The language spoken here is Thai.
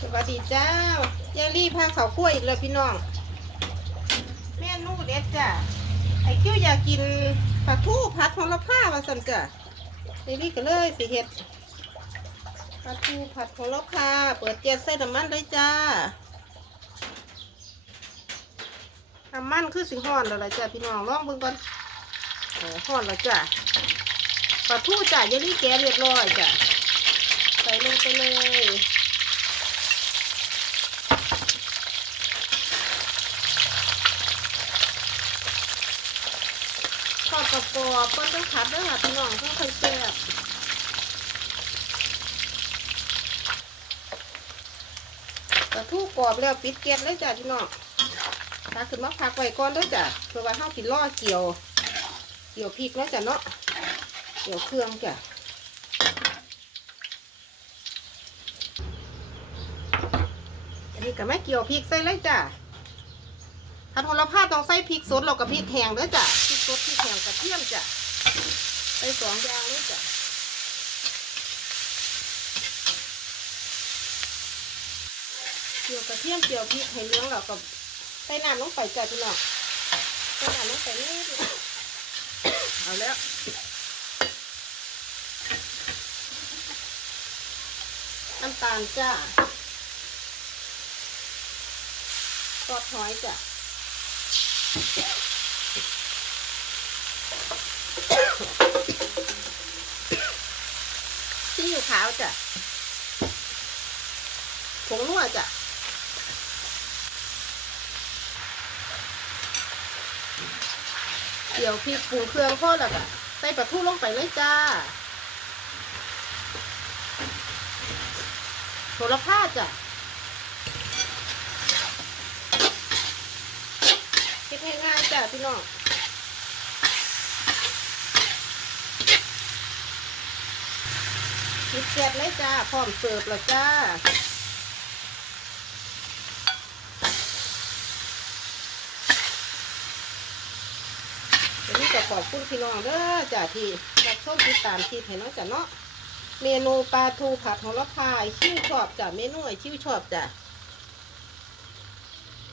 สวัสดีจ้าเยลี่พาเขาวคั่วอีกแล้วพี่น้องเมนูเด็ดจ้ะไอคิวอยากกินปลาทูผัดของเราผ้ามาสันจ้ะเยลลี่ก็เลยสิเฮ็ดปลาทูผัดของเราผ้าเปิดเจียดใส่น้ำมันเลยจ้าน้ำมันคือสิห้อนแล้วล่ะจ้ะพี่น้องลองเบิ่งก่อนโอ้ห้อนแล้วจ้ะปลาทูจ้ะเยลี่แกเรียบร้อยจ้ะใส่ลงไปเลย ทอด กรอบๆก็ต้องผัดด้วยค่ะพี่น้องต้องค่อยแซ่บกระทู้กรอบแล้วปิดเกล็ดเลยจ้ะพี่น้องถ้าขึ้นมาพักไว้ก่อนด้วยจ้ะเพื่อว่าเฮาสิล่อเกี่ยว เกี่ยวพริกแล้วจ้ะเนาะเกี่ยวเครื่องจ้ะอันนี้ก็ไม่เกี่ยวพริกใส่เลยจ้ะถ้าโทราผ้าต้องใส่พริกสดเรากับพริกแห้งเด้อจ้ะ จ้ะใส่สองยางเลยจ้ะเกี่ยวกระเทียมเกี่ยวพริกให้เลี้ยงเรากับใส่น้ำลงไปจ้ะพี่น้องใส่น้ำลงไปนิดเอาแล้วน้ำตาลจ้ะซอสหอยจ้ะ ซีอิ๊วขาวจ้ะผงนัวจ้ะเดี๋ยวพริกปรุงเครื่องพ่อแล้วก็ใส่ปลาทูลงไปเลยจ้าโหระพาจ้ะเฮ็ดง่ายๆจ้ะพี่น้อง คิดเสียดเลยจ้า พร้อมเสิร์ฟแล้วจ้าวันนี้ก็ขอบคุณพี่น้องเด้อจ้าที่รับชมติดตามที่เห็น้องจ้ะเนาะ เมนูปลาทูผัดของละพายชิวชอบจ้ะเมนูไอชิวชอบจ้ะ